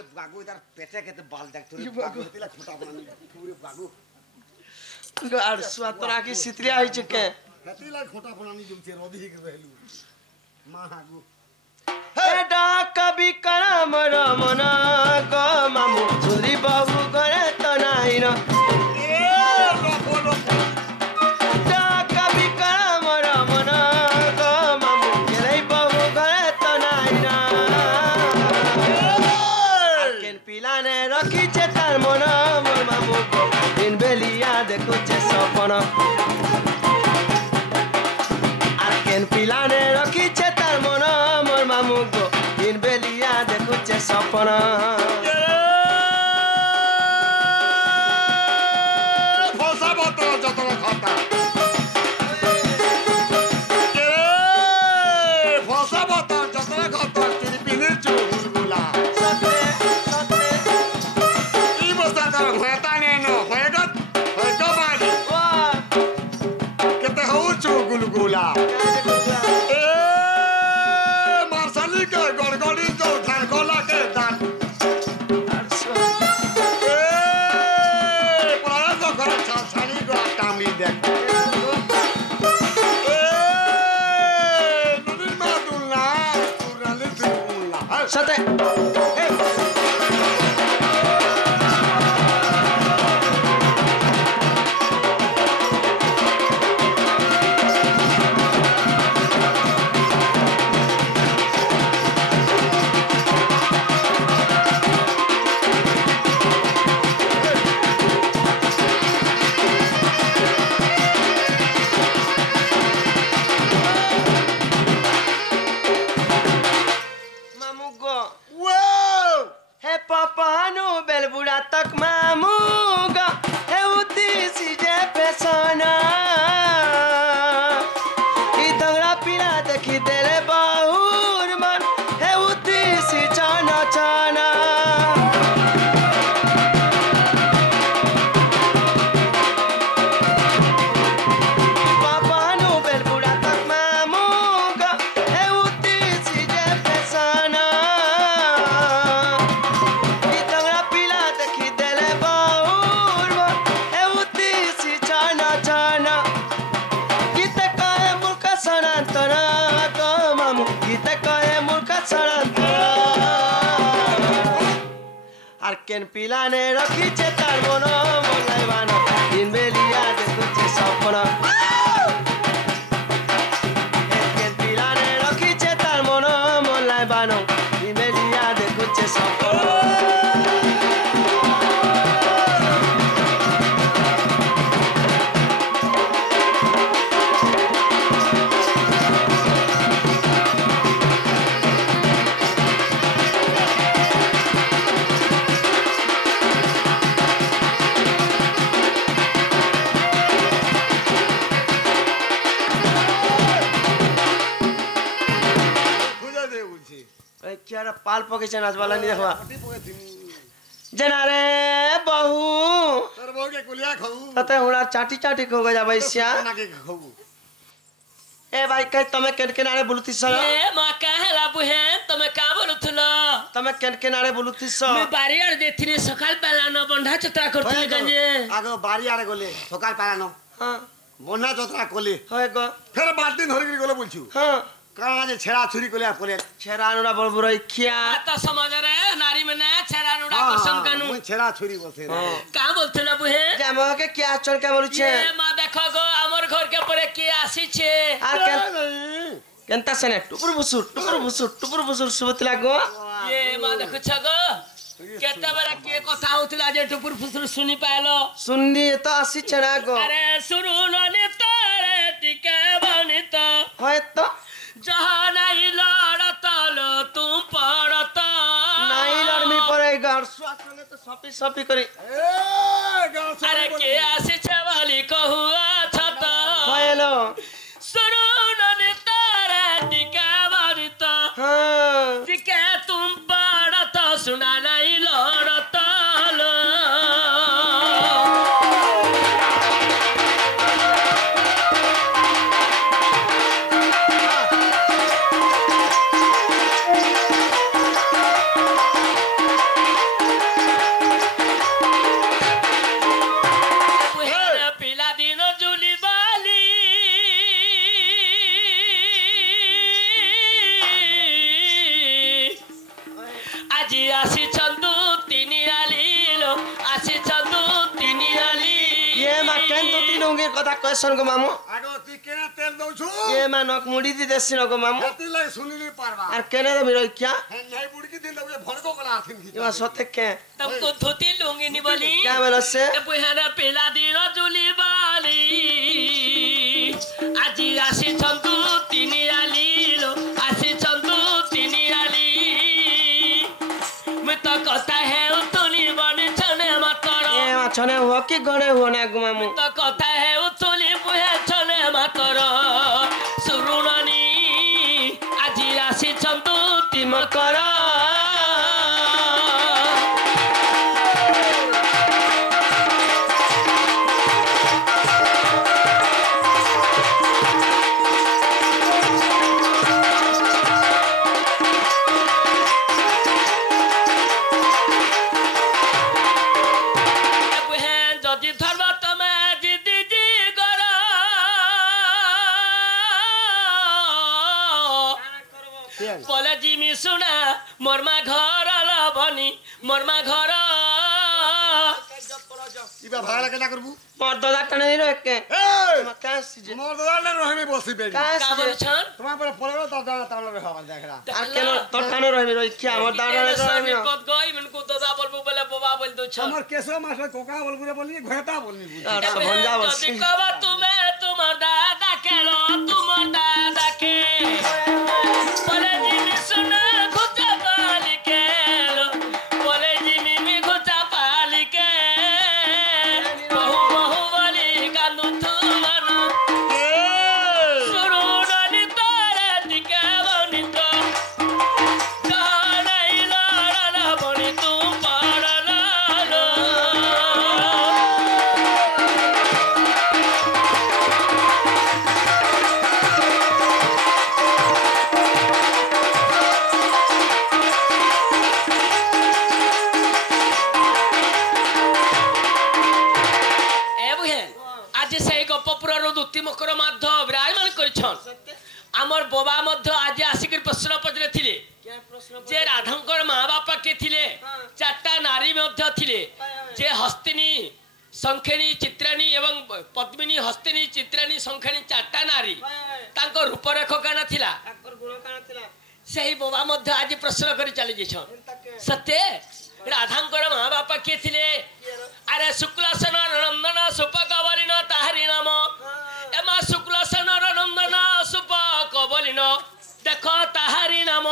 ওরে বাগু তার পেটে কেতে বাল দেখ তোরে বাগু তিলা খোটা বানানি ওরে বাগু আর সুয়া তোরা কি সিতলিয়া হইছে কে হেতিলা খোটা বানানি জুমছে রদি কে রহেলু মা হাগু এডা কবি করম রমন গো মামু চুরি বাবু করে তো নাই না এ লোকো লোকো এডা কবি করম রমন গো মামু গেলাই বাবু করে তো নাই না কেন পিলানে রখিছে তার মন মোর মামু দিন বেলিয়া দেখুছে সপন আর কেন পিলানে রখিছে তার মন মোর মামু গো দিন বেলিয়া দেখুছে সপন ফসা বত যত কথা ফসা বত যত কথা তিরি পিনে চুলগুলা ই বস্তা তার হয়তা নেনো হয়গত হয়তো বাড়ি কেতে হউ চুলগুলা এ মারসালি কে গড়গড়ি তো ধান গলা কে দান এ পড়া তো ঘর ছাড়ি গো টামি দেখ এ নুনি মাদুল্লা কুরালি দিউল্লা সাথে মামু গো Wow! हे पापानु बेलबुड़ा तक मामूगा हे उती सीजे पेसना ई दंगरा पीला देखी तेरे बाहुर मन हे उती सी चाना चाना पापानु बेलबुड़ा तक मामूगा हे उती सीजे पेसना इतना पीला देखी देले बाहुर हे उती सी चाना चाना गीत कहे मूर्ख सनातना गो मामू गीत कहे मूर्ख सनातना আর কেন পিলানে রখিছে তার মন মলাই বানো দিন বেলিয়া দেখুছে স্বপ্ন কেন পিলানে রখিছে তার মন মলাই বানো দিন বেলিয়া দেখুছে স্বপ্ন খুঁজে দে বলছি কি আর পাল পকেছে নাচবালা নি দেখবা পটি পকে দিন জেনারে বহু তোর বউকে কুলিয়া খাও তাতে হুড়া চাটি চাটি খো গয়া বৈশা নাকে খাও এ ভাই কে তুমি কেন কেনারে বলুতিছ ए माँ कहेला बुहेन तमे का बोलुथुलो তুমি কেন কেনারে বলুতিছ मी बारियार देथिनी सकाल बेला न बंधा चतरा करथिनी गंजे আগে বাড়ি আড়ে গলে সকাল পালানো হ্যাঁ বন্যা যতরা কলে হয় গো ফের বালতি ধরে গলে বলছু হ্যাঁ কানা যে ছেড়া ছুরি কলে কলে ছেড়ানুরা বড় বড় খিয়া आता समझ रे नारी में ना छेरा नुडा करसन कानू মুই ছেড়া ছুরি বসে का बोलथुलो बुहे যে আমাকে কি আচরণ কে বলছে ए माँ देखो गो हमर घर के परे के आसी छे আর কেনতা সেনে টুকুর বুসুর সুবতি লাগো ए माँ देखो छगो केते बेला के कथा होतिला जे टुपुर फुसुर सुनी पालो শুননি তো আসিছে না গো अरे सुनु ननी तोरे टिके बनी तो হয়তো जहाँ नहीं लड़त लो तुम पड़त নাই লড়মি পরে গার সুয়াসনে তো সপি সপি করি अरे के आसी छवाली कहुआ छत হয়লো सुनु ननी तोरे टिके बनी तो হ্যাঁ टिके तुम पड़त सुना नहीं लड़त लो আজি আসি চন্দু তিনি আলিলো আসি চন্দু তিনি আলি ये मा केन तो तीन होंगे कथा क्वेश्चन को मामू आगो ती केना तेल दउछु ये मा नक मुड़ी दी देसी नको मामू हती लाई सुनी नहीं पारबा और केने तो बिरो क्या नहीं बुड़की दिन दउए भड़को कला आथिन की ये मा सोते के तुमको धोती लूंगी नहीं बोली क्या बोलो से बुहाना पेला दिन जुली बाली আজি আসি চন্দু তিনি আলিলো আসি চন্দু তিনি আলি मैं तो कहता है उतनी बने छने मातर ये मा छने हो कि गणे हो ना गो मामू तो कहता है उतनी बुहे छने मातर सुरुणानी আজি আসি চন্দু তিম কর যদি ধর্ম তুমি জিদি জি কর বলে জিমি শুনা মরমা ঘর লবনি মরমা ঘর इबा भाड़ा केना करबू मोर दादा टने नहीं रह के ए मा का सीजे मोर दादा ने रहमे बसी बेडी का का सीजे বলছন तुम्हारे पर पड़ेगा तब दादा तावला रे हवा देखला और केनो तो टने रह रही क्या मोर दादा ने रह पद गई मनको दादा बोलबो बोले बाबा बोल दो छ हमर केसो मास्टर कोका बोलबुरे बोलनी घोटा बोलनी सब भंजा बस যদি কবা তুমি তোমার দাদা কেলো তোমার দাদা কে বলে জিমি শুনা খুঁজা পালি কেলো বলে জিমি মি খুঁজা পালি কে বহু বহু বলি কান্দু তুমানো সুরুণনি তোরে দিকে বনিত জানাই লড়ানা বনি তুম পড়ালো आज से गपपुर दुति मकर माध्य विराजमान कर आमर बाबा मध्य आज आसिक प्रश्न पचरे जे राधांकर माँ बापा के थिले चारटा नारी मध्य थिले जे हस्तिनी संखेनी चित्राणी एवं पद्मिनी हस्तिनी चित्राणी संखेनी चारटा नारी तांको रूपरेख काना थिला सही बाबा मध्य आज प्रश्न कर चली जाइछन सत्य राधांकर माँ बापा किए थिले अरे शुक्लासन नंदन सुपक बलिन ताहारी नाम एमा शुक्लासन नंदन सुपक बलिन देख ताहारी नाम